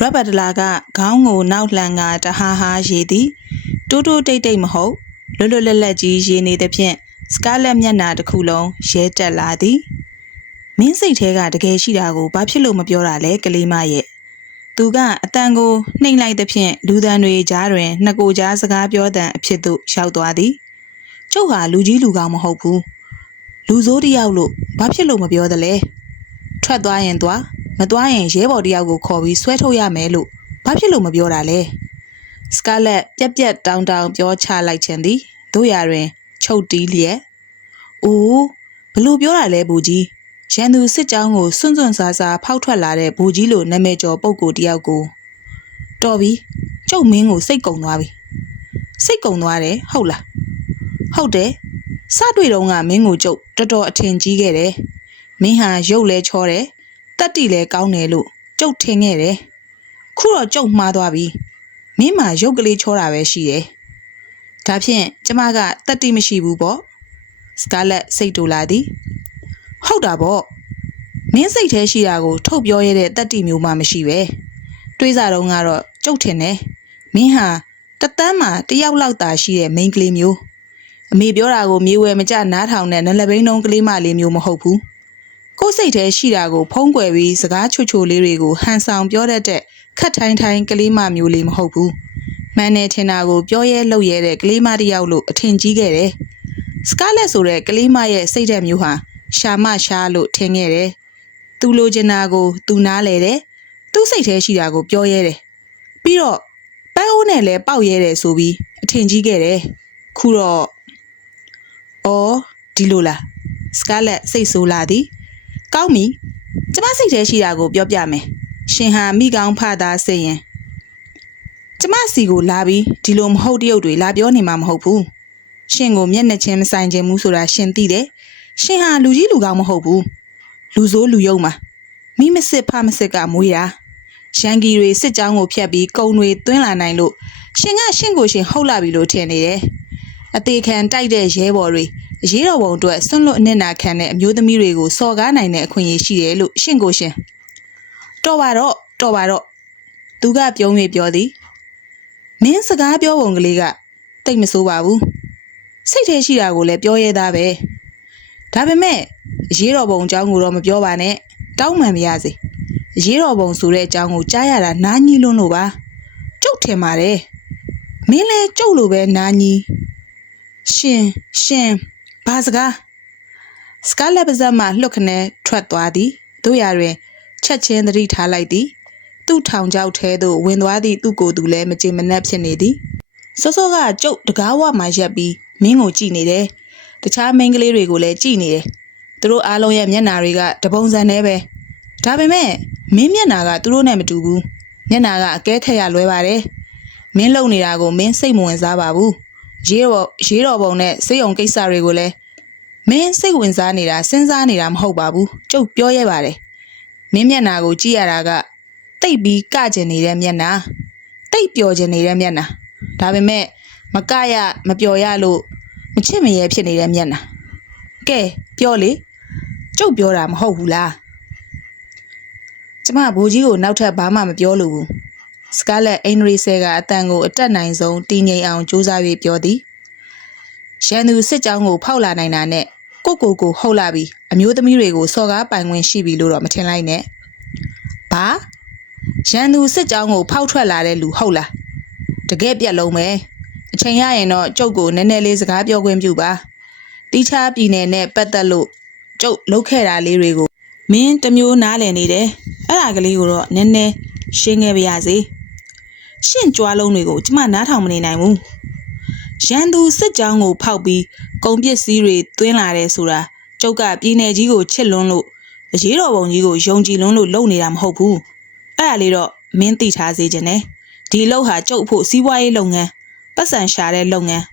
ရဘတ်တလာကခေါင်းကိုနောက်လှန်ကတဟားဟားရေသည်တိုးတိုးတိတ်တိတ်မဟုတ်လွတ်လွတ်လပ်လပ်ကြီးရေနေသဖြင့်စကားလက်မျက်နှာတစ်ခုလုံးရဲတက်လာသည်မင်းစိတ်ထဲကတကယ်ရှိတာကိုဘာဖြစ်လို့မပြောတာလဲကလေးမရဲ့သူကအတန်ကိုနှိမ့်လိုက်သဖြင့်လူသံတွေကြားတွင်နှစ်ကိုကြားစကားပြောတဲ့အဖြစ်သို့ရောက်သွားသည်ကျုပ်ဟာလူကြီးလူကောင်းမဟုတ်ဘူးလူဆိုးတစ်ယောက်လို့ဘာဖြစ်လို့မပြောသလဲ ထွက်သွားရင်သွားမသွားရင်ရဲဘော်တစ်ယောက်ကိုခေါ်ပြီးဆွဲထုတ်ရမယ်လို့ဘာဖြစ်လို့မပြောတာလဲစကာလက်ပြက်ပြက်တောင်းတောင်းပြောချလိုက်ခြင်းသည်တို့ရတွင် ချုပ်တီးလျက်အိုးဘလို့ပြောတာလဲဘူကြီးရန်သူစစ်ကြောင်းကိုစွန့်စွန့်စားစားဖောက်ထွက်လာတဲ့ဘူကြီးလိုနာမည်ကျော်ပုဂ္ဂိုလ်တစ်ယောက်ကိုတော်ပြီကျုပ်မင်းကိုစိတ်ကုံသွားပြီစိတ်ကုံသွားတယ်ဟုတ်လားဟုတ်တယ်စတွေ့တော့ကမင်းကိုကျုပ်တော်တော်အထင်ကြီးခဲ့တယ် မင်းဟာရုပ်လဲချောတယ်တက်တီလဲကောင်းတယ်လို့ကျုပ်ထင်ခဲ့တယ်ခုတော့ကျုပ်မှားသွားပြီမင်းမှာရုပ်ကလေးချောတာပဲရှိတယ်ဒါဖြင့်ကျမကတက်တီမရှိဘူးပေါ့စကာလက်စိတ်တူလာသည်ဟုတ်တာပေါ့မင်းစိတ်ထဲရှိတာကိုထုတ်ပြောရတဲ့တက်တီမျိုးမှမရှိပဲတွေးစားတော့ကတော့ကျုပ်ထင်တယ်မင်းဟာတတန်းမှာတယောက်လောက်သာရှိတဲ့မိန်းကလေးမျိုးအမေပြောတာကိုမြေဝဲမကြနားထောင်တဲ့နလဘိန်းလုံးကလေးမလေးမျိုးမဟုတ်ဘူး ကိုယ်စိတ်ထဲရှိတာကိုဖုံးကွယ်ပြီးစကားချွတ်ချိုလေးတွေကိုဟန်ဆောင်ပြောတတ်တဲ့ခတ်ထိုင်းထိုင်းကလေးမမျိုးလေးမဟုတ်ဘူးမှန်တယ်ထင်တာကိုပြောရဲလုပ်ရဲတဲ့ကလေးမတစ်ယောက်လို့အထင်ကြီးခဲ့တယ်စကာလက်ဆိုတဲ့ကလေးမရဲ့စိတ်ဓာတ်မျိုးဟာရှာမရှားလို့ထင်ခဲ့တယ်သူလိုချင်တာကိုသူနားလဲတယ်သူ့စိတ်ထဲရှိတာကိုပြောရဲတယ်ပြီးတော့ပန်းအိုးနဲ့လည်းပေါက်ရဲတယ်ဆိုပြီးအထင်ကြီးခဲ့တယ်ခုတော့အော်ဒီလိုလားစကာလက်စိတ်ဆိုးလာသည် ကောင်းပြီကျမစိတ်ထဲရှိတာကိုပြောပြမယ်ရှင်ဟာမိကောင်းဖသားစိတ်ရင်ကျမစီကိုလာပြီးဒီလိုမဟုတ်တရုပ်တွေလာပြောနေမှာမဟုတ်ဘူးရှင်ကိုမျက်နှာချင်းမဆိုင်ခြင်းဘူးဆိုတာရှင်သိတယ်ရှင်ဟာလူကြီးလူကောင်းမဟုတ်ဘူးလူဆိုးလူယုံမှာမိမစစ်ဖမစစ်ကမွေးတာရန်ကြီးတွေစစ်ကြောင်းကိုဖျက်ပြီးကုံတွေသွင်းလာနိုင်လို့ရှင်ကရှင်ကိုရှင်ဟုတ်လာပြီလို့ထင်နေတယ်အသေးခံတိုက်တဲ့ရဲဘော်တွေ အရေးတော်ပုံအတွက်ဆွန့်လွတ်အနစ်နာခံတဲ့အမျိုးသမီးတွေကိုစော်ကားနိုင်တဲ့အခွင့်အရေးရှိတယ်လို့ရှင်ကိုရှင်တော်ပါတော့တော်ပါတော့သူကပြုံး၍ပြောသည်မင်းစကားပြောပုံကလေးကတိတ်မဆိုးပါဘူးစိတ်ထဲရှိတာကိုလည်းပြောရဲသားပဲဒါပေမဲ့အရေးတော်ပုံအကြောင်းကိုတော့မပြောပါနဲ့တောင်းမှန်မရစေအရေးတော်ပုံဆိုတဲ့အကြောင်းကိုကြားရတာနားကြီးလွန်းလို့ပါကျုပ်ထင်ပါတယ်မင်းလဲကျုပ်လိုပဲနားကြီးရှင်ရှင် ဘာစကားစကားလက်ပါးစပ်မှလှုပ်ခနဲထွက်သွားသည်တို့ရတွင်ချက်ချင်းသတိထားလိုက်သည်သူ့ထောင်ချောက်ထဲသို့ဝင်သွားသည့်သူ့ကိုယ်သူလည်းမကြေမနက်ဖြစ်နေသည်စောစောကကျုပ်တကားဝမှရက်ပြီးမင်းကိုကြည့်နေတယ်တခြားမိန်းကလေးတွေကိုလည်းကြည့်နေတယ်သူတို့အားလုံးရဲ့မျက်နှာတွေကတပုံစံနဲ့ပဲဒါပေမဲ့မင်းမျက်နှာကသူတို့နဲ့မတူဘူးမျက်နှာကအကဲခက်ရလွဲပါတယ်မင်းလုံနေတာကိုမင်းစိတ်မဝင်စားပါဘူး ရေးတော်ရေးတော်ပုံနဲ့စိတ်ုံကိစ္စတွေကိုလည်းမင်းစိတ်ဝင်စားနေတာစဉ်းစားနေတာမဟုတ်ပါဘူးကျုပ်ပြောရဲပါတယ်မင်းမျက်နှာကိုကြည့်ရတာကတိတ်ပြီးကကျင်နေတဲ့မျက်နှာတိတ်ပျော်ကျင်နေတဲ့မျက်နှာဒါပေမဲ့မကရမပျော်ရလို့မချစ်မရဲဖြစ်နေတဲ့မျက်နှာကဲပြောလေကျုပ်ပြောတာမဟုတ်ဘူးလားကျမဘိုးကြီးကိုနောက်ထပ်ဘာမှမပြောလို့ဘူး စကာလက်အင်ရီဆဲကအတန်ကိုအတက်နိုင်ဆုံးတည်ငြိမ်အောင်ကြိုးစား၍ပြောသည်ရန်သူစစ်ကြောင်းကိုဖောက်လာနိုင်တာနဲ့ကိုကိုကိုဟုတ်လာပြီးအမျိုးသမီးတွေကိုစော်ကားပိုင်ခွင့်ရှိပြီလို့တော့မထင်လိုက်နဲ့ဘာရန်သူစစ်ကြောင်းကိုဖောက်ထွက်လာတဲ့လူဟုတ်လားတကယ်ပြက်လုံးပဲအချိန်ရရင်တော့ကျုပ်ကိုနည်းနည်းလေးစကားပြောခွင့်ပြုပါတီးခြားပြည်နယ်နဲ့ပတ်သက်လို့ကျုပ်လုပ်ခဲ့တာလေးတွေကိုမင်းတစ်မျိုးနားလည်နေတယ်အဲ့ဒါကလေးကိုတော့နည်းနည်းရှင်းခဲ့ပါရစေ ရှင့်ကြွားလုံးတွေကိုကျမနားထောင်မနေနိုင်ဘူးရန်သူစစ်ကြောင်းကိုဖောက်ပြီးကုန်ပစ္စည်းတွေသွင်းလာတယ်ဆိုတာကျုပ်ကပြည်နယ်ကြီးကိုချစ်လွန်းလို့အရေးတော်ပုံကြီးကိုယုံကြည်လွန်းလို့လုပ်နေတာမဟုတ်ဘူးအဲ့ဒါလေးတော့မင်းသိထားစေချင်တယ်ဒီလောက်ဟာကျုပ်ဖို့စီးပွားရေးလုပ်ငန်းပတ်စံရှာတဲ့လုပ်ငန်း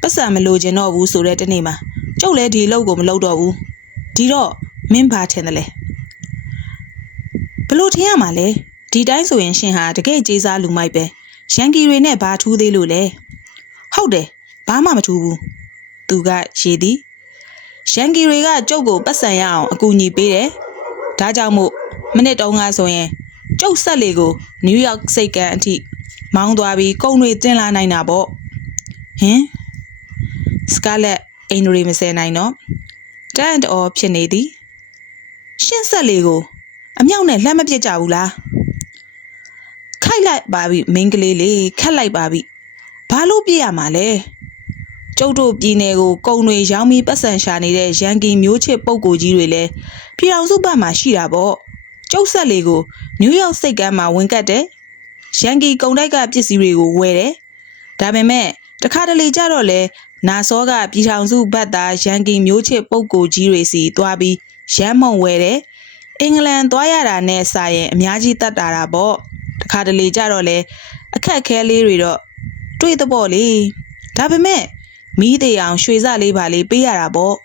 ပတ်စံမလိုချင်တော့ဘူးဆိုတဲ့တနေ့မှာကျုပ်လည်းဒီလောက်ကိုမလုပ်တော့ဘူးဒီတော့မင်းဘာထင်တယ်လဲဘလို့ထင်ရမှာလဲဒီတိုင်းဆိုရင်ရှင်ဟာတကယ်ကြေးစားလူမိုက်ပဲ ရန်ကီတွေနဲ့ဘာထူးသေးလို့လဲဟုတ်တယ်ဘာမှမထူးဘူးသူကရေသည်ရန်ကီတွေကကျုပ်ကိုပတ်စံရအောင်အကူအညီပေးတယ်ဒါကြောင့်မို့မိနစ်တုန်းကဆိုရင်ကျုပ်ကျုပ်ဆက်လေကိုနယူးယောက်စိတ်ကန်အထိမောင်းသွားပြီးကုန်းတွေတင်လာနိုင်တာပေါ့ဟင်စကာလက်အင်ဒရီမစဲနိုင်တော့တန်တော်ဖြစ်နေသည်ရှင်းဆက်လေကို အမြောက်နဲ့လှမ်းမပြစ်ကြဘူးလား ခိုက်လိုက်ပါပြီမိန်းကလေးလေးခက်လိုက်ပါပြီဘာလို့ပြစ်ရမှာလဲကျုပ်တို့ပြည်နယ်ကိုကုံတွေရောင်းပြီးပတ်စံရှာနေတဲ့ရန်ကီမျိုးချစ်ပုံကိုကြီးတွေလည်းပြည်အောင်စုဘက်မှာရှိတာပေါ့ကျုပ်ဆက်လေကိုနယူးယောက်စိတ်ကမ်းမှာဝင်ကတ်တယ်ရန်ကီကုံတိုက်ကပစ္စည်းတွေကိုဝယ်တယ်ဒါပေမဲ့တခါတလေကြတော့လေနာစောကပြည်ထောင်စုဘတ်သားရန်ကီမျိုးချစ်ပုံကိုကြီးတွေစီတွားပြီးရမ်းမုံဝယ်တယ်အင်္ဂလန်သွားရတာနဲ့စာရင်အများကြီးတတ်တာတာပေါ့ တခါတလေကြတော့လေအခက်ခဲလေးတွေတော့တွေ့တဲ့ပေါ့လေဒါပေမဲ့မီးသေးအောင်ရွှေစလေးပါလေးပေးရတာပေါ့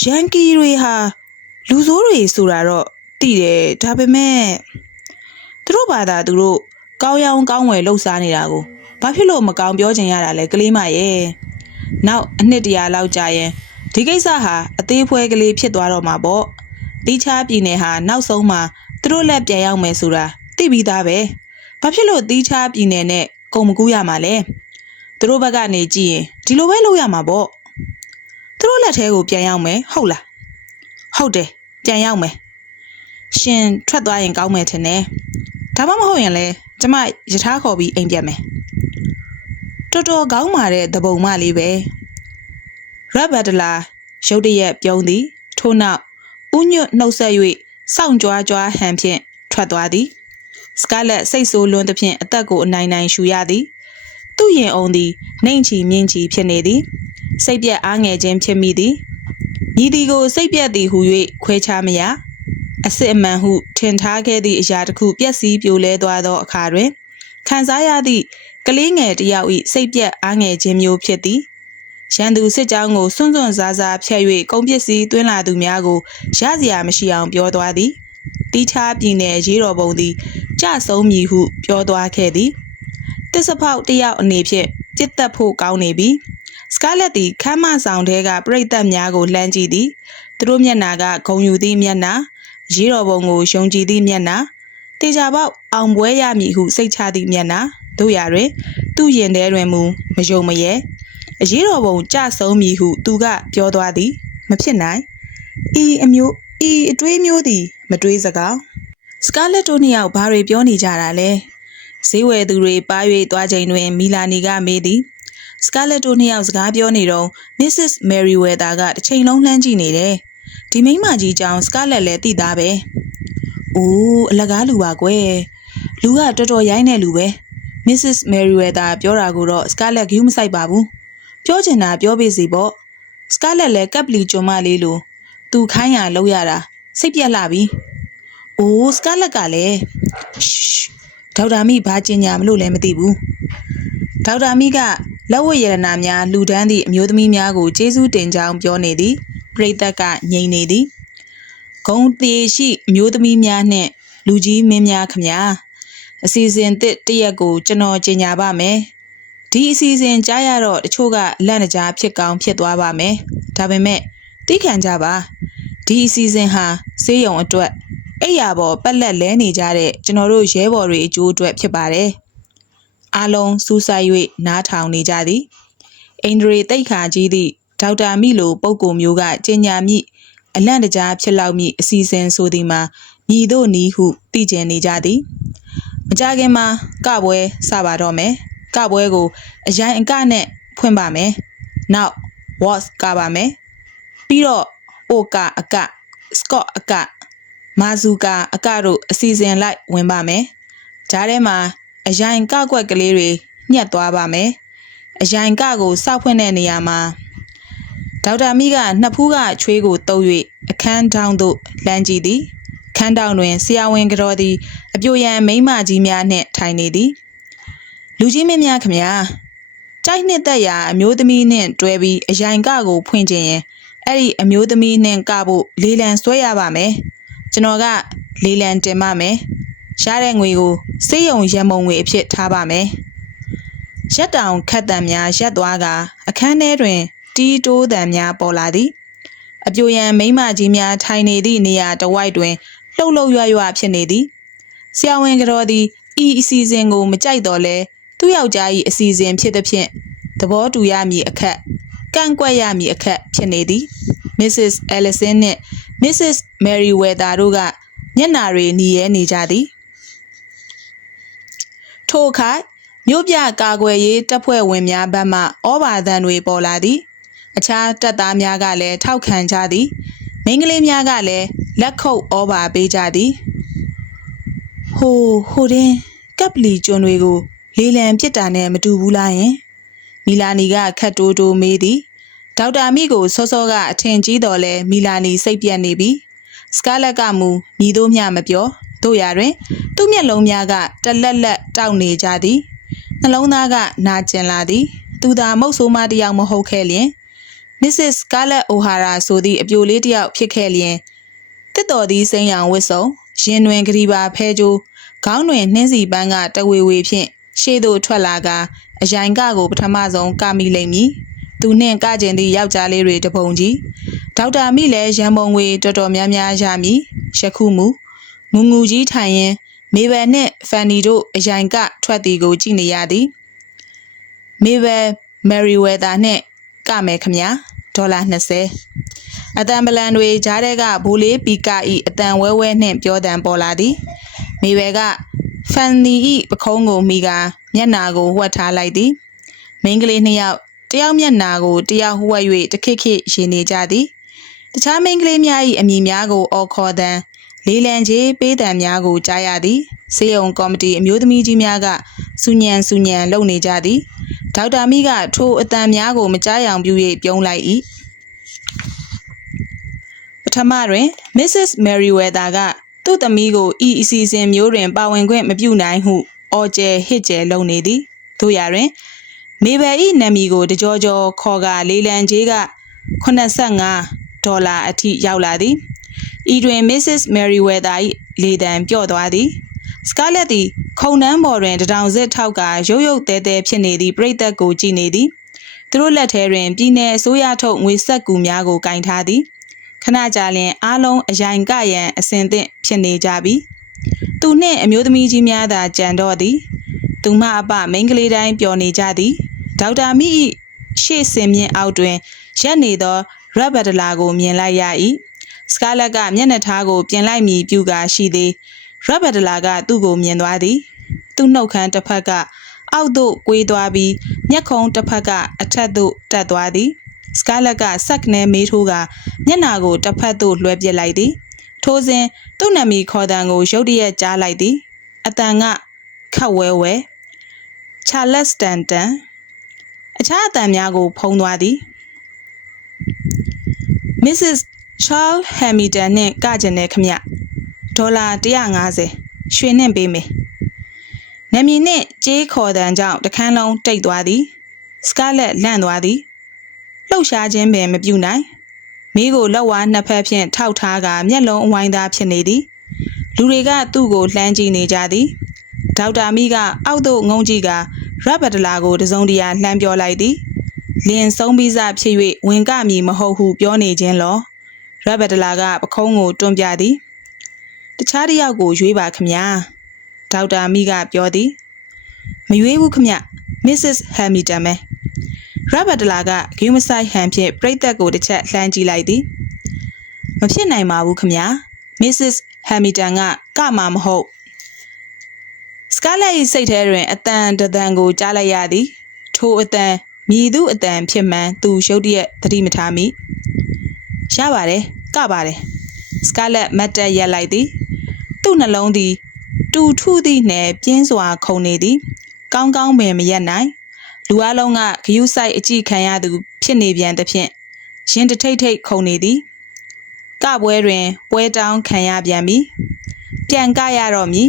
ရန်ကီတွေဟာလူဆိုးတွေဆိုတာတော့သိတယ်ဒါပေမဲ့သူတို့ဘာသာသူတို့ကောင်းရောင်းကောင်းဝယ်လှုပ်ရှားနေတာကိုဘာဖြစ်လို့မကောင်းပြောချင်ရတာလဲကလေးမရဲ့နောက်အနှစ်တရာလောက်ကြာရင်ဒီကိစ္စဟာအသေးဖွဲကလေးဖြစ်သွားတော့မှာပေါ့တိချားပြည်နယ်ဟာနောက်ဆုံးမှာ သူတို့လက်ပြန်ရောက်မယ်ဆိုတာသိပြီးသားပဲဘာဖြစ်လို့တိချားပြည်နယ်နဲ့ကုံမကူးရမှာလဲသူတို့ဘက်ကနေကြည့်ရင်ဒီလိုပဲလုပ်ရမှာပေါ့သူတို့လက်ထဲကိုပြန်ရောက်မယ်ဟုတ်လားဟုတ်တယ်ပြန်ရောက်မယ်ရှင်ထွက်သွားရင်ကောင်းမယ်ထင်တယ်ဒါမှမဟုတ်ရင်လဲကျမယထာခေါ်ပြီးအိမ်ပြန်မယ်တော်တော်ကောင်းပါတဲ့သဘုံမလေးပဲရက်ဘတ်တလာရုတ်တရက်ပြုံးသည်ထို့နောက်ဥညွတ်နှုတ်ဆက်၍ စောင့်ကြွားကြွားဟန်ဖြင့်ထွက်သွားသည်စကာလက်စိတ်ဆိုးလွန်းသဖြင့်အသက်ကိုအနိုင်နိုင်ရှူရသည်သူ့ရင်အောင်သည်နှိမ်ချီမြင့်ချီဖြစ်နေသည်စိတ်ပြက်အားငယ်ခြင်းဖြစ်မိသည်ညီသည်ကိုစိတ်ပြက်သည်ဟု၍ခွဲခြားမရအစစ်အမှန်ဟုထင်ထားခဲ့သည့်အရာတစ်ခုပျက်စီးပြိုလဲသွားသောအခါတွင်ခံစားရသည့်ကလေးငယ်တစ်ယောက်၏စိတ်ပြက်အားငယ်ခြင်းမျိုးဖြစ်သည် ရန်သူစစ်ကြောင်းကိုစွန့်စွန့်စားစားဖျက်၍ကုန်ပစ္စည်းသွင်းလာသူများကိုရစရာမရှိအောင်ပြောသွားသည်တီချားပြည်နယ်ရေးတော်ပုံသည်ကြဆုံးမည်ဟုပြောသွားခဲ့သည်တစ္ဆဖောက်တစ်ယောက်အနေဖြင့်ပြစ်တက်ဖို့ကောင်းနေပြီစကာလက်သည်ခမ်းမဆောင်ထဲကပြိသက်များကိုလှမ်းကြည့်သည်သူတို့မျက်နာကဂုံယူသည့်မျက်နာရေးတော်ပုံကိုယုံကြည်သည့်မျက်နာတေချာပေါက်အောင်ပွဲရမည်ဟုစိတ်ချသည့်မျက်နာတို့ရာတွင်သူ့ရင်ထဲတွင်မူမယုံမရဲ အရေးတော်ပုံကြဆုံးမည်ဟုသူကပြောသွားသည် မဖြစ်နိုင်ဤအမျိုးဤအတွေးမျိုးသည် မတွေးစကားစကာလက်တို့နှစ်ယောက်ဘာတွေပြောနေကြတာလဲဈေးဝယ်သူတွေပါ၍သွားချိန်တွင်မီလာနီကမေးသည်စကာလက်တို့နှစ်ယောက်စကားပြောနေတော့ Mrs. Merriweather ကတစ်ချိန်လုံးလှမ်းကြည့်နေတယ်ဒီမိန်းမကြီးကြောင်စကာလက်လည်းသိသားပဲ။အိုးအလကားလူပါကွယ်။လူကတော်တော်ရိုင်းတဲ့လူပဲ။ Mrs. Merriweather ပြောတာကိုတော့ Scarlett ဂူးမဆိုင်ပါဘူး။ ပြောချင်တာပြောပေးစီပေါ့။ Scarlett လည်းကပ်ပလီကျွန်းမလေးလိုသူခိုင်းရလောက်ရတာစိတ်ပြက်လာပြီ။အိုး Scarlett ကလည်းဒေါက်တာမိဘာကျင်ညာမလို့လည်းမသိဘူး။ဒေါက်တာမိကလက်ဝတ်ရတနာများလူဒန်းသည့်အမျိုးသမီးများကိုကျေးဇူးတင်ကြောင်းပြောနေသည်။ပြိသက်ကငြိမ်နေသည်။ဂုံသေးရှိအမျိုးသမီးများနှင့်လူကြီးမင်းများခမညာအစီအစဉ်တစ်တရက်ကိုကျွန်တော်ကြီးညာပါမယ်။ ဒီအစီအစဉ်ကြားရတော့တချို့ကလက်နကြားဖြစ်ကောင်းဖြစ်သွားပါမယ်။ဒါပေမဲ့သိခံကြပါဒီအစီအစဉ်ဟာစေးရုံအတွက်အိယာပေါ်ပက်လက်လဲနေကြတဲ့ကျွန်တော်တို့ရဲဘော်တွေအကျိုးအတွက်ဖြစ်ပါတယ်။အားလုံးစူးစိုက်၍နားထောင်နေကြသည်။အိန္ဒြေတိတ်ခါကြီးသည့်ဒေါက်တာမိလိုပုံကိုမျိုးကကျင်ညာမိအလန့်တကြားဖြစ်လောက်မိအစီအစဉ်ဆိုသည်မှာမြည်တို့နီးဟုသိကျင်နေကြသည်မကြခင်မှာကပွဲစပါတော့မယ် ကပွဲကိုအရင်အကနဲ့ဖွင့်ပါမယ်နောက် was ကပါမယ်ပြီးတော့ o ကအက scott အကမာဇူကာအကတို့အစီအစဉ်လိုက်ဝင်ပါမယ်ဂျားထဲမှာအရင်ကကွက်ကလေးတွေညှက်သွားပါမယ်အရင်ကကိုစောက်ဖွင့်တဲ့နေရာမှာဒေါက်တာမိကနှစ်ဖူးကချွေးကိုတုပ်၍အခန်းထောင်သို့လှမ်းကြည့်သည်ခန်းတောင်တွင်ဆရာဝန်ကတော်သည်အပြိုရန်မိမကြီးများနှင့်ထိုင်နေသည် လူကြီးမင်းများခမညာကြိုက်နှစ်သက်ရာအမျိုးသမီးနှင့်တွဲပြီးအယိုင်ကကိုဖွင့်ခြင်းရင်အဲ့ဒီအမျိုးသမီးနှင့်ကဖို့လေးလံဆွဲရပါမယ်ကျွန်တော်ကလေးလံတင်ပါမယ်ရတဲ့ငွေကိုစေးရုံရမုံငွေအဖြစ်ထားပါမယ်ရက်တောင်ခတ်တံများရက်သွားကအခန်းထဲတွင် တီးတိုးတံများပေါ်လာသည်အပြိုရန်မိမကြီးများထိုင်နေသည့်နေရာတစ်ဝိုက်တွင်လှုပ်လှုပ်ရွရွဖြစ်နေသည်ဆရာဝန်ကတော်သည်ဤအစီအစဉ်ကိုမကြိုက်တော့လဲ သူ့ယောက်ျား၏အစီအစဉ်ဖြစ်သဖြင့်သဘောတူရမည်အခက်ကန့်ကွက်ရမည်အခက်ဖြစ်နေသည် Mrs. Ellison နှင့် Mrs. Merriweather တို့ကမျက်နာတွေหนีရဲနေကြသည်ထိုအခါမြို့ပြကာကွယ်ရေးတပ်ဖွဲ့ဝင်များဘက်မှဩဘာသံတွေပေါ်လာသည် အခြားတပ်သားများကလည်းထောက်ခံကြသည်မိန်းကလေးများကလည်းလက်ခုပ်ဩဘာပေးကြသည်ဟိုဟိုတင်းကပ်ပလီကျွန်းတွေကို လေလံပြစ်တာနဲ့မတူဘူးလားယင်မီလာနီကခတ်တိုးတိုးမေးသည်ဒေါက်တာမိကိုစောစောကအထင်ကြီးတော်လဲမီလာနီစိတ်ပြက်နေပြီစကားလက်ကမူညီတို့မျှမပြောတို့ရတွင် သူ့မျက်လုံးများကတလက်လက်တောက်နေကြသည်နှလုံးသားကနာကျင်လာသည်သူသာမုတ်ဆိုးမတစ်ယောက်မဟုတ်ခဲ့လျင် Mrs. Scarlett O'Hara ဆိုသည့်အပြိုလေးတစ်ယောက်ဖြစ်ခဲ့လျင်တစ်တော်သည်စိမ့်ရောင်ဝစ်စုံရင်တွင်ဂရီပါဖဲကြိုးခေါင်းတွင်နှင်းစီပန်းကတဝေဝေဖြင့် ရှေ့သို့ထွက်လာကအရိုင်ကကိုပထမဆုံးကမိလိမ့်မည်သူနှင့်ကကျင်သည့်ယောက်ျားလေးတွေတပုံကြီးဒေါက်တာမိလည်းရန်ပုံငွေတော်တော်များများရမည်ယခုမူငူငူကြီးထိုင်ရင်မေဘယ်နှင့်ဖန်နီတို့အရိုင်ကထွက်သည်ကိုကြည့်နေရသည်မေဘယ်မယ်ရီဝဲသာနှင့်ကမယ်ခမညာဒေါ်လာ20အတန်ပလန်တွေဂျားတဲ့ကဘိုးလေးပီကာဤအတန်ဝဲဝဲနှင့်ပြောတန်ပေါ်လာသည်မေဘယ်က ဖန်နီဤပခုံးကိုမိကမျက်နာကိုဝှက်ထားလိုက်သည်မိန်းကလေးနှစ်ယောက်တယောက်မျက်နာကိုတယောက်ဝှက်၍တခိခိရှင်နေကြသည်တခြားမိန်းကလေးများ၏အမည်များကိုအော်ခေါ်တန်လေးလံကြီးပေးတံများကိုကြားရသည်စေယုံကော်မတီအမျိုးသမီးကြီးများကစူညံစူညံလုပ်နေကြသည်ဒေါက်တာမိကထိုအတန်များကိုမကြားရောင်ပြု၍ပြုံးလိုက်၏ပထမတွင် Mrs. Merriweather က သူ့သမီးကိုဤအစီအစဉ်မျိုးတွင် ပါဝင်ခွင့်မပြုနိုင်ဟုအော်ကျယ်ဟစ်ကျယ်လုပ်နေသည်တို့ရတွင်မေဘယ်၏နာမည်ကိုတကြောကြောခေါ်ကလေးလံကြီးက85ဒေါ်လာအထိရောက်လာသည်ဤတွင် Mrs. Merriweather ၏လေတံပြော့သွားသည်စကားလက်သည်ခုံနှန်းပေါ်တွင်တထောင်စစ်ထောက်ကရုတ်ရုတ်တဲတဲဖြစ်နေသည့်ပြိသက်ကိုကြည့်နေသည်သူတို့လက်ထဲတွင်ပြည်내အစိုးရထုတ်ငွေဆက်ကူများကိုကင်ထားသည် ခဏကြာလျင်အားလုံးအရိုင်ကရန်အစင်သင့်ဖြစ်နေကြပြီသူနှင့်အမျိုးသမီးကြီးများသာကြံတော့သည်သူမအပမိန်းကလေးတိုင်းပျော်နေကြသည်ဒေါက်တာမိ၏ရှေ့စင်မြင့်အောက်တွင်ရက်နေသောရက်ဘတ်ဒလာကိုမြင်လိုက်ရ၏စကားလက်ကမျက်နှာထားကိုပြင်လိုက်မိပြူကာရှိသည်ရက်ဘတ်ဒလာကသူ့ကိုမြင်သွားသည်သူ့နှုတ်ခမ်းတစ်ဖက်ကအောက်သို့ကွေးသွားပြီးမျက်ခုံးတစ်ဖက်ကအထက်သို့တက်သွားသည် စကားလက်ကဆက်ကနေမေးထိုးကမျက်နာကိုတစ်ဖက်သို့လွှဲပစ်လိုက်သည်ထိုစဉ်သူ့နာမည်ခေါ်တံကိုရုတ်တရက်ကြားလိုက်သည်အတန်ကခတ်ဝဲဝဲချာလက်စတန်တန်အခြားအတန်များကိုဖုံးသွားသည် Mrs. Charles Hamilton နှင့်ကကြင်တဲ့ခမဒေါ်လာ150ရွှေနှင့်ပေးမယ်။နမီနှင့်ကြေးခေါ်တန်ကြောင့်တခန်းလုံးတိတ်သွားသည်။စကားလက်လန့်သွားသည်။ လှုပ်ရှားခြင်းပင်မပြုနိုင်။မိကိုလက်ဝါးနှစ်ဖက်ဖြင့်ထောက်ထားကမျက်လုံးအဝိုင်းသားဖြစ်နေသည်။လူတွေကသူ့ကိုလှမ်းကြည့်နေကြသည်။ဒေါက်တာမိကအောက်သို့ငုံကြည့်ကရဘတ်ဒလာကိုတစုံတရာလှမ်းပြောလိုက်သည်။လင်ဆုံးပြီးစဖြစ်၍ဝင်ကမည်မဟုတ်ဟုပြောနေခြင်းလောရဘတ်ဒလာကပခုံးကိုတွန်းပြသည်။တခြားတစ်ယောက်ကိုရွေးပါခမညာဒေါက်တာမိကပြောသည်မရွေးဘူးခမ Mrs. Hamilton ပဲ ရဘတ်တလာကဂိမ်းမဆိုင်ဟန်ဖြင့်ပြိသက်ကိုတစ်ချက်လှမ်းကြည့်လိုက်သည်မဖြစ်နိုင်ပါဘူးခမ Mrs. Hamilton ကကမှာမဟုတ်စကားလက်၏စိတ်ထဲတွင်အတန်တသံကိုကြားလိုက်ရသည် ထိုအတန်မြည်သူအတန်ဖြစ်မှန်သူရုတ်တရက်သတိမထားမိရပါတယ်ကပါတယ်စကားလက်မတ်တက်ရက်လိုက်သည် သူ့နှလုံးသည် တူထုသည့်နယ်ပြင်းစွာခုန်နေသည် ကောင်းကောင်းပင်မရက်နိုင် လူအလုံးကဂယုဆိုင်အကြည့်ခံရသူ ဖြစ်နေပြန်သဖြင့်ရင်တထိတ်ထိတ်ခုန်နေသည်ကပွဲတွင် ပွဲတောင်းခံရပြန်ပြီပြန်ကရတော့မည်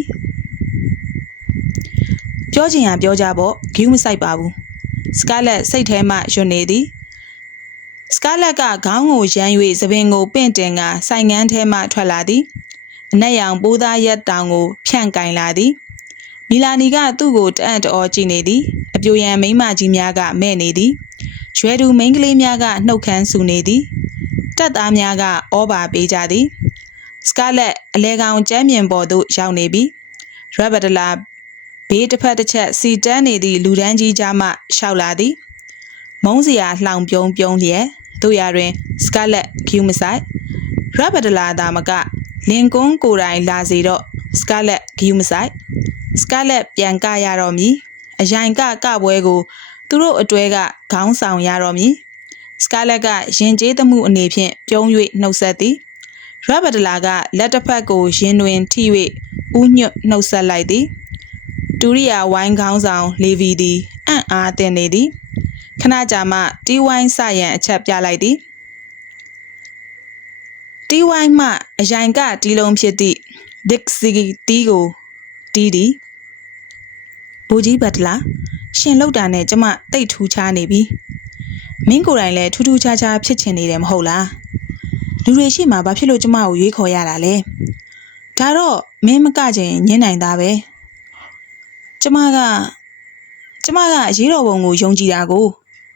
ပြောချင်ရပြောကြပေါ့ဂယုမဆိုင်ပါဘူးစကားလက်စိတ်ထဲမှယွနေသည်စကားလက်ကခေါင်းကိုရမ်း၍သပင်ကိုပင့်တင်ကဆိုင်ငန်းထဲမှထွက်လာသည်အနက်ရောင်ပိုးသားရက်တောင်ကိုဖြန့်ကင်လာသည် မီလာနီကသူ့ကိုတအံ့တော်ကြည့်နေသည်အပြိုရန်မိန်းမကြီးများကမဲ့နေသည်ကျွဲသူမိန်းကလေးများကနှုတ်ခမ်းဆူနေသည်တက်သားများကဩဘာပေးကြသည်စကားလက်အလဲကောင်ကျမ်းမြင်ပေါ်သို့ရောက်နေပြီရဘဒလာဘေးတစ်ဖက်တစ်ချက်စီတန်းနေသည့်လူဒန်းကြီးကြားမှရှောက်လာသည်မုံစရာလှောင်ပြုံးပြုံးလျက်တို့ရတွင်စကာလက်ဂယူမဆိုင်ရဘဒလာသာမကလင်ကွန်းကိုယ်တိုင်လာစေတော့စကာလက်ဂယူမဆိုင် စကာလက်ပြန်ကရတော့မည်အယိုင်ကကပွဲကို သူတို့အတွဲကခေါင်းဆောင်ရတော့မည်စကာလက်ကရင်ကျေးသမှုအနေဖြင့်ပြုံး၍နှုတ်ဆက်သည်ရဘဒလာကလက်တစ်ဖက်ကိုရင်တွင်ထိ၍ဥညွတ်နှုတ်ဆက်လိုက်သည်တူရိယာဝိုင်းခေါင်းဆောင်လေဗီသည်အံ့အားသင့်နေသည်ခဏကြာမှတီးဝိုင်းစရန်အချက်ပြလိုက်သည်တီးဝိုင်းမှအယိုင်ကတီးလုံးဖြစ်သည့်ဒစ်စီတီးကို တီးသည်ဘူကြီးဘတ်တလာရှင်လောက်တာနဲ့ကျမတိတ်ထူးခြားနေပြီမင်းကိုယ်တိုင်လည်းထူးထူးခြားခြားဖြစ်ချင်နေတယ်မဟုတ်လားလူတွေရှိမှဘာဖြစ်လို့ကျမကိုရွေးခေါ်ရတာလဲဒါတော့မင်းမကချင်ညင်းနိုင်တာပဲကျမကကျမကအရေးတော်ပုံကိုယုံကြည်တာကို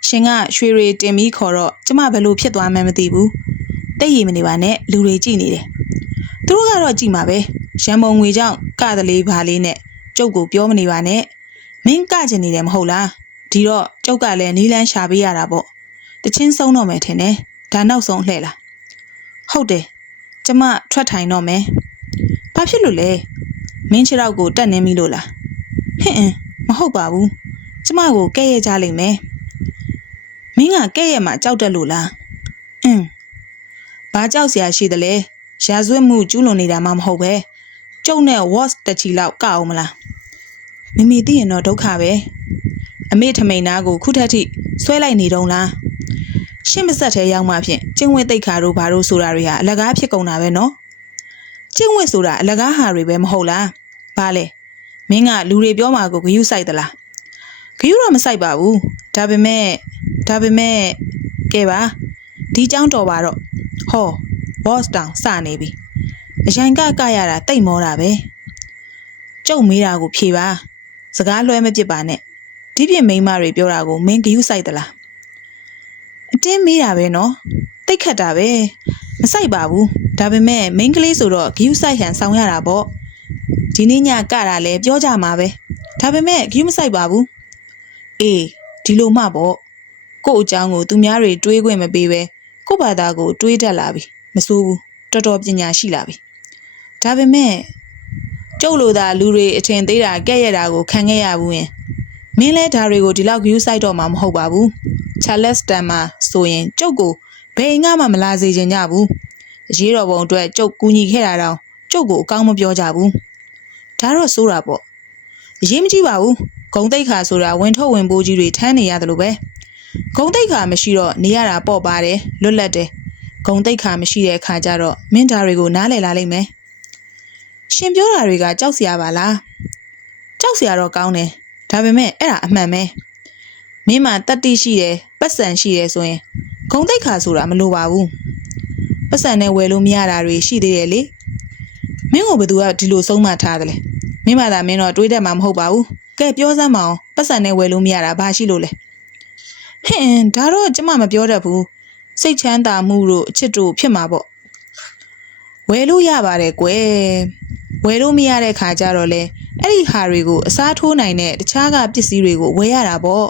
ရှင်ကရွှေရီတင်ပြီးခေါ်တော့ကျမဘယ်လိုဖြစ်သွားမှန်းမသိဘူးတိတ်ရည်မနေပါနဲ့လူတွေကြည့်နေတယ် သူတို့ကတော့ကြည့်မှာပဲရန်ပုံငွေကြောင့်ကတလေးပါလေးနဲ့ကျုပ်ကိုပြောမနေပါနဲ့မင်းကချင်နေတယ်မဟုတ်လားဒီတော့ကျုပ်ကလည်းနီးလန်းရှာပေးရတာပေါ့တချင်းဆုံးတော့မယ်ထင်တယ်ဒါနောက်ဆုံးလှဲ့လားဟုတ်တယ်ကျမထွက်ထိုင်တော့မယ်ဘာဖြစ်လို့လဲမင်းခြေထောက်ကိုတက်နေပြီလို့လားဟင့်အင်းမဟုတ်ပါဘူးကျမကိုကဲ့ရဲ့ကြလိမ့်မယ်မင်းကကဲ့ရဲ့မှာကြောက်တက်လို့လားအင်းဘာကြောက်စရာရှိသလဲ ရာဇဝတ်မှုကျူးလွန်နေတာမှမဟုတ်ပဲကျုပ်နဲ့ watch တချီလောက်ကအောင်မလားမိမိသိရင်တော့ဒုက္ခပဲအမေထမိန်နာကိုခုထက်ထိဆွဲလိုက်နေတုံးလားရှင်းမဆက်သေးရောက်မှဖြင့်ကျင်းဝဲတိတ်ခါတို့ဘာတို့ဆိုတာတွေဟာအလကားဖြစ်ကုန်တာပဲနော်ကျင်းဝဲဆိုတာအလကားဟာတွေပဲမဟုတ်လားဘာလဲမင်းကလူတွေပြောမှာကိုဂယုစိုက်သလားဂယုတော့မစိုက်ပါဘူးဒါပေမဲ့ဒါပေမဲ့ကဲပါဒီចောင်းတော်ပါတော့ဟော boss down စနေပြီအရင်ကကရတာတိတ်မောတာပဲကျုပ်မေးတာကိုဖြေပါစကားလွှဲမပစ်ပါနဲ့ဒီပြင်မိန်းမတွေပြောတာကိုမင်းဂယုစိုက်သလားအတင်းမေးတာပဲနော်တိတ်ခတ်တာပဲမစိုက်ပါဘူးဒါပေမဲ့မိန်းကလေးဆိုတော့ဂယုစိုက်ဟန်ဆောင်ရတာပေါ့ဒီနေ့ညကတာလဲပြောကြမှာပဲဒါပေမဲ့ဂိမ်းမဆိုင်ပါဘူးအေးဒီလိုမှပေါ့ကို့အကြောင်းကိုသူများတွေတွေးခွင့်မပေးပဲကို့ဘာသာကိုတွေးတတ်လာပြီ မစိုးဘူးတော်တော်ပညာရှိလာပြီဒါပေမဲ့ကျုပ်လိုသာလူတွေအထင်သေးတာကဲ့ရဲ့တာကိုခံခဲ့ရဘူးရင်မင်းလဲဒါတွေကိုဒီလောက် view site တော့မှာမဟုတ်ပါဘူး Charles Stan မှာဆိုရင်ကျုပ်ကိုဘယ်ငါမှမလာစေချင်ကြဘူးအရေးတော်ပုံအတွက်ကျုပ်ကူညီခဲ့တာတော့ကျုပ်ကိုအကောင်းမပြောကြဘူးဒါတော့စိုးတာပေါ့အရေးမကြီးပါဘူးဂုံတိတ်ခါဆိုတာဝင်ထုတ်ဝင်ပိုးကြီးတွေထမ်းနေရတယ်လို့ပဲဂုံတိတ်ခါမရှိတော့နေရတာပေါ့ပါတယ်လွတ်လပ်တယ် ဂုံတိတ်ခါမရှိတဲ့အခါကျတော့မင်းသားတွေကိုနားလည်လာလိမ့်မယ်ရှင်ပြောတာတွေကကြောက်စရာပါလားကြောက်စရာတော့ကောင်းတယ်ဒါပေမဲ့အဲ့ဒါအမှန်ပဲမင်းမှတတ္တိရှိတယ်ပတ်စံရှိတယ်ဆိုရင်ဂုံတိတ်ခါဆိုတာမလိုပါဘူးပတ်စံနဲ့ဝယ်လို့မရတာတွေရှိသေးတယ်လေမင်းကိုဘယ်သူကဒီလိုဆုံးမထားတယ်လဲမင်းမသာမင်းတော့တွေးတတ်မှာမဟုတ်ပါဘူးကဲပြောစမ်းမအောင်ပတ်စံနဲ့ဝယ်လို့မရတာဘာရှိလို့လဲဟင်ဒါတော့ကျမမပြောတတ်ဘူး စိတ်ချမ်းသာမှုတို့အချစ်တို့ဖြစ်မှာပေါ့ဝယ်လို့ရပါတယ်ကွယ်ဝယ်လို့မရတဲ့ခါကျတော့လေအဲ့ဒီဟာတွေကိုအစားထိုးနိုင်တဲ့တခြားကပစ္စည်းတွေကိုဝယ်ရတာပေါ့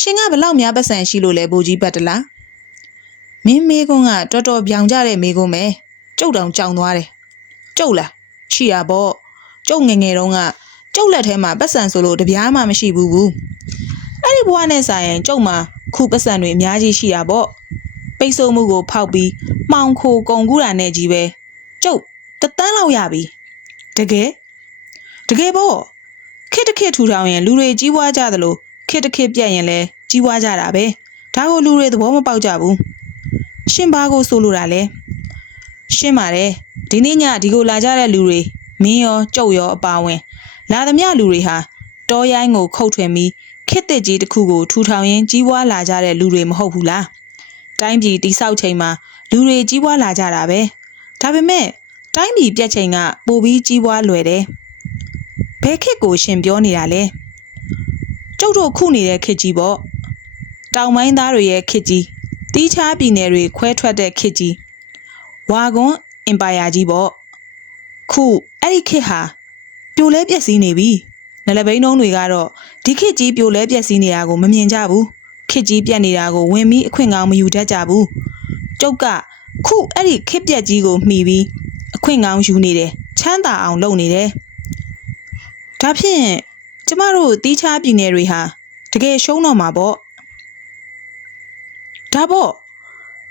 ရှင်ကဘလောက်များပတ်စံရှိလို့လဲဘူကြီးပတ်တလားမင်းမေကွန်းကတော်တော်ပြောင်ကြတဲ့မေကွန်းပဲကျုပ်တောင်ကြောင်သွားတယ်ကျုပ်လားရှိရပေါ့ကျုပ်ငယ်ငယ်တုန်းကကျုပ်လက်ထဲမှာပတ်စံဆိုလို့တပြားမှမရှိဘူးဘူး အဲ့ဒီဘဝနဲ့ဆိုင်ရင်ကျုပ်မှာခုပတ်စံတွေအများကြီးရှိတာပေါ့ပိတ်ဆို့မှုကိုဖောက်ပြီးမှောင်ခိုကုန်ကူးတာနဲ့ကြီးပဲကျုပ်တသန်းလောက်ရပြီတကယ်တကယ်ပေါ့ခစ်တခစ်ထူထောင်ရင်လူတွေကြီးပွားကြသလိုခစ်တခစ်ပြက်ရင်လည်းကြီးပွားကြတာပဲဒါကိုလူတွေသဘောမပေါက်ကြဘူးရှင်ဘာကိုဆိုလိုတာလဲရှင်းပါတယ်ဒီနေ့ညဒီကိုလာကြတဲ့လူတွေမင်းရောကျုပ်ရောအပါဝင် လာသမျှလူတွေဟာတောရိုင်းကိုခုတ်ထွင်ပြီး ခစ်တစ်ကြီးတစ်ခုကိုထူထောင်ရင်းကြီးပွားလာကြတဲ့လူတွေမဟုတ်ဘူးလားတိုင်းပြည်တိဆောက်ချိန်မှာလူတွေကြီးပွားလာကြတာပဲဒါပေမဲ့တိုင်းပြည်ပြက်ချိန်ကပိုပြီးကြီးပွားလွယ်တယ်ဘယ်ခစ်ကိုရှင်ပြောနေတာလဲကျုပ်တို့ခုနေတဲ့ခစ်ကြီးပေါ့တောင်ပိုင်းသားတွေရဲ့ခစ်ကြီးတီးခြားပြည်နယ်တွေခွဲထွက်တဲ့ခစ်ကြီးဝါကွန်အင်ပါယာကြီးပေါ့ခုအဲ့ဒီခေတ်ဟာပြိုလဲပြက်စီးနေပြီနလဘိန်းနှုံးတွေကတော့ ဒီခေတ်ကြီးပြိုလဲပြက်စီးနေတာကိုမမြင်ကြဘူးခေတ်ကြီးပြက်နေတာကိုဝင်ပြီးအခွင့်ကောင်းမယူတတ်ကြဘူးကျုပ်ကခုအဲ့ဒီခေတ်ပြက်ကြီးကိုမှီပြီးအခွင့်ကောင်းယူနေတယ်ချမ်းသာအောင်လုပ်နေတယ်ဒါဖြင့်ကျမတို့တီးခြားပြည်နယ်တွေဟာတကယ်ရှုံးတော့မှာပေါ့ဒါပေါ့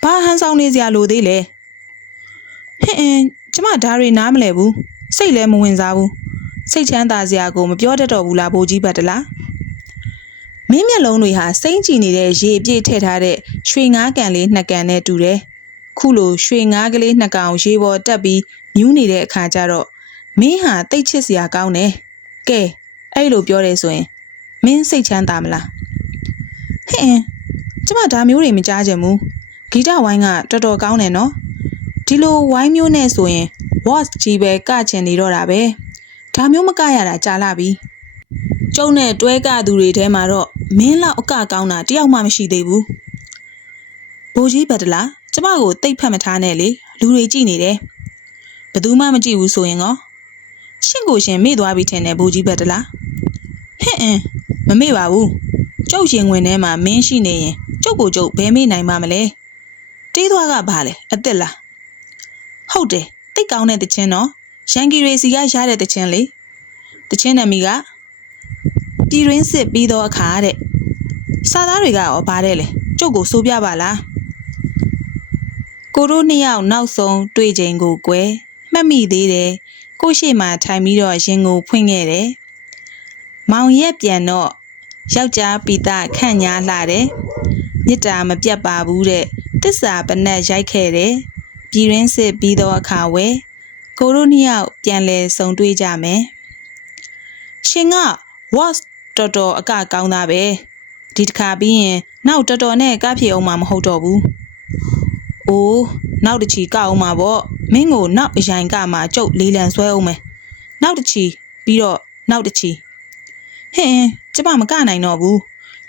ဘာဟန်ဆောင်နေစရာလိုသေးလဲဟင်အင်းကျမဒါတွေနားမလဲဘူးစိတ်လည်းမဝင်စားဘူး စိတ်ချမ်းသာစရာကိုမပြောတတ်တော့ဘူးလားဘိုးကြီးဘတ်တလားမင်းမျက်လုံးတွေဟာစိမ့်ကြည့်နေတဲ့ရေအပြည့်ထည့်ထားတဲ့ရွှေငါးကန်လေးနှစ်ကန်နဲ့တူတယ်ခုလိုရွှေငါးကလေးနှစ်ကောင်ရေပေါ်တက်ပြီးမြူးနေတဲ့အခါကျတော့မင်းဟာတိတ်ချစ်စရာကောင်းတယ်ကဲအဲ့လိုပြောတယ်ဆိုရင်မင်းစိတ်ချမ်းသာမလားဟင်အင်းကျမဒါမျိုးတွေမကြားချင်ဘူးဂီတဝိုင်းကတော်တော်ကောင်းတယ်နော်ဒီလိုဝိုင်းမျိုးနဲ့ဆိုရင် watch ကြီးပဲကချင်နေတော့တာပဲ ဒါမျိုးမကရတာကြာလာပြီကျုံနဲ့တွဲကသူတွေထဲမှာတော့မင်းလောက်အကကောင်းတာတယောက်မှမရှိသေးဘူးဘိုးကြီးဘတ်တလားကျမကိုတိတ်ဖက်မထားနဲ့လေလူတွေကြည့်နေတယ်ဘယ်သူမှမကြည့်ဘူးဆိုရင်ကောရှင့်ကိုရှင်မေ့သွားပြီထင်တယ်ဘိုးကြီးဘတ်တလားဟင့်အင်းမမေ့ပါဘူးကျုပ်ရင်ဝင်ထဲမှာမင်းရှိနေရင်ကျုပ်ကိုကျုပ်ဘယ်မေ့နိုင်ပါမလဲတေးသွားကဘာလဲအစ်စ်လားဟုတ်တယ်တိတ်ကောင်းတဲ့တခြင်းနော် ရန်ကီရေစီကရတဲ့တခြင်းလေတခြင်းနာမည်ကပြည်ရင်းစစ်ပြီးတော့အခါတဲ့စာသားတွေကရောဘာတဲ့လဲကျုပ်ကိုစိုးပြပါလားကိုတို့နှစ်ယောက်နောက်ဆုံးတွေ့ချိန်ကိုကွယ်မှတ်မိသေးတယ်ကိုရှိမှထိုင်ပြီးတော့ရင်ကိုဖွင့်ခဲ့တယ်မောင်ရက်ပြန်တော့ယောက်ျားပိတခန့်ညားလာတယ်မြစ်တာမပြတ်ပါဘူးတဲ့တစ္ဆာပနတ်ရိုက်ခဲ့တယ်ပြည်ရင်းစစ်ပြီးတော့အခါဝဲ ကိုတို့နှစ်ယောက်ပြန်လဲဆုံတွေ့ကြမယ်ရှင်က was တော်တော်အကကောင်းသားပဲဒီတစ်ခါပြီးရင်နောက်တော်တော်နဲ့ကပ်ဖြေအောင်မှာမဟုတ်တော့ဘူးအိုးနောက်တစ်ချီကောက်အောင်မှာပေါ့မင်းကိုနောက်အရင်ကမှကျုပ်လေးလံဆွဲအောင်မယ်နောက်တစ်ချီပြီးတော့နောက်တစ်ချီဟင်းကျမမကနိုင်တော့ဘူး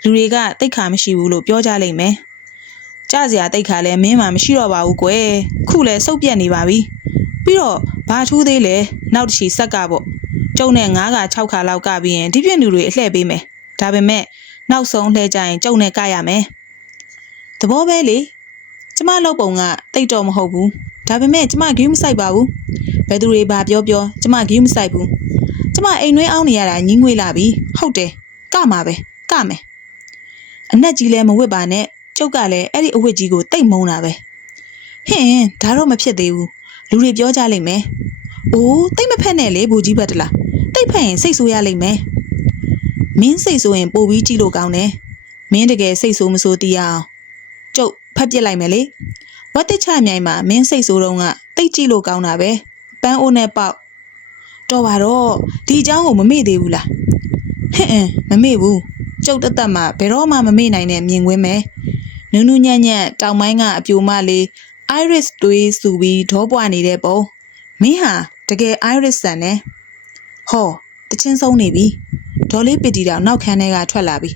လူတွေကတိတ်ခါမရှိဘူးလို့ပြောကြလိမ့်မယ်ကြစရာတိတ်ခါလဲမင်းမှမရှိတော့ပါဘူးကွယ်ခုလဲစုပ်ပြက်နေပါပြီ ပြီးတော့ဘာထူးသေးလဲနောက်တစ်ချီဆက်ကပေါ့ကျုံနဲ့9ခါ6ခါလောက်ကပြီးရင်ဒီပြည့်လူတွေအလှည့်ပေးမယ်ဒါပေမဲ့နောက်ဆုံးလှည့်ကြရင်ကျုံနဲ့ကရမယ်သဘောပဲလေကျမလုပ်ပုံကတိတ်တော့မဟုတ်ဘူးဒါပေမဲ့ကျမဂိမ်းမဆိုင်ပါဘူးဘယ်သူတွေဘာပြောပြောကျမဂိမ်းမဆိုင်ဘူးကျမအိမ်နှွေးအောင်နေရတာညင်းငွေလာပြီဟုတ်တယ်ကမှာပဲကမယ်အနက်ကြီးလည်းမဝစ်ပါနဲ့ကျုပ်ကလည်းအဲ့ဒီအဝတ်ကြီးကိုတိတ်မုန်းတာပဲဟင်းဒါတော့မဖြစ်သေးဘူး လူတွေပြောကြလိမ့်မယ်အိုးတိတ်မဖက်နဲ့လေဘူကြီးဘတ်တလားတိတ်ဖက်ရင်စိတ်ဆိုးရလိမ့်မယ်မင်းစိတ်ဆိုးရင်ပို့ပြီးကြည့်လို့ကောင်းတယ်မင်းတကယ်စိတ်ဆိုးမဆိုးသိရအောင်ကျုပ်ဖက်ပစ်လိုက်မယ်လေဝတ်တချမြိုင်မှာမင်းစိတ်ဆိုးတော့ကတိတ်ကြည့်လို့ကောင်းတာပဲပန်းအိုးနဲ့ပေါက်တော်ပါတော့ဒီအကြောင်းကိုမမေ့သေးဘူးလားဟဲ့အင်းမမေ့ဘူးကျုပ်တက်တက်မှဘယ်တော့မှမမေ့နိုင်တဲ့မြင်ကွင်းပဲနူးနူးညံ့ညံ့တောင်ပိုင်းကအပြိုမလေး iris တွေးစုပြီးဒေါပွားနေတဲ့ပုံမင်းဟာတကယ် iris ဆန်နဲ့ဟောတချင်းဆုံးနေပြီဒေါ်လေးပစ်တီတောင်နောက်ခန်းထဲကထွက်လာပြီ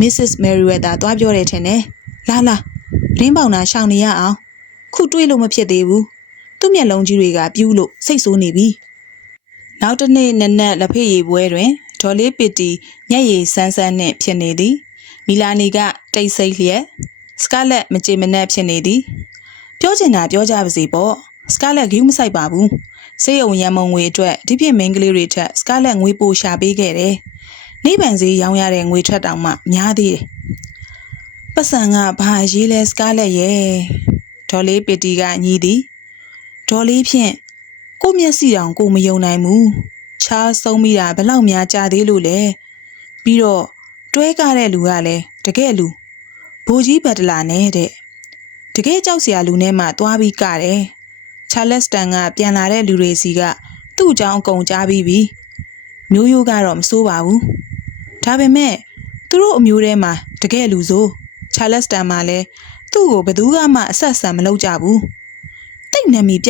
Mrs. Meriwether သွားပြောတယ်ထင်တယ်လာလာရင်းပေါင်နာရှောင်နေရအောင်ခုတွေးလို့မဖြစ်သေးဘူးသူ့မျက်လုံးကြီးတွေကပြူးလို့စိတ်ဆိုးနေပြီနောက်တစ်နေ့နက်နက်လက်ဖေးရည်ပွဲတွင်ဒေါ်လေးပစ်တီမျက်ရည်ဆန်းဆန်းနှင့်ဖြစ်နေသည်မီလာနီကတိတ်ဆိတ်လျက်စကာလက်မကြေမနက်ဖြစ်နေသည် ပြောချင်တာပြောကြပါစေပေါ့စကာလက်ဂိမ်းမဆိုင်ပါဘူးစေးရုံရံမုံငွေအတွက်ဒီပြည့်မင်းကလေးတွေထက်စကာလက်ငွေပိုရှာပေးခဲ့တယ်နိဗ္ဗာန်ဈေးရောင်းရတဲ့ငွေထွက်တောင်မှများသေးတယ်ပတ်စံကဘာရေးလဲစကာလက်ရဲ့ဒေါ်လေးပီတီကညီးသည်ဒေါ်လေးဖြင့်ကိုမျက်စိတောင်ကိုမယုံနိုင်ဘူးချားဆုံးမိတာဘလောက်များကြာသေးလို့လဲပြီးတော့တွဲကားတဲ့လူကလည်းတကယ်လူဘိုးကြီးဘတ်တလာနဲ့တဲ့ တကယ်ကြောက်စရာလူနဲ့မှသွားပြီးကတယ်ချာလက်စတန်ကပြန်လာတဲ့လူတွေစီကသူ့အကြောင်းအကုန်ကြားပြီးပြီမျိုးရိုးကတော့မစိုးပါဘူးဒါပေမဲ့သူတို့အမျိုးထဲမှာတကယ်လူဆိုချာလက်စတန်မှလည်းသူ့ကိုဘယ်သူမှအဆက်ဆံမလုပ်ကြဘူးတိတ်နေမီပြ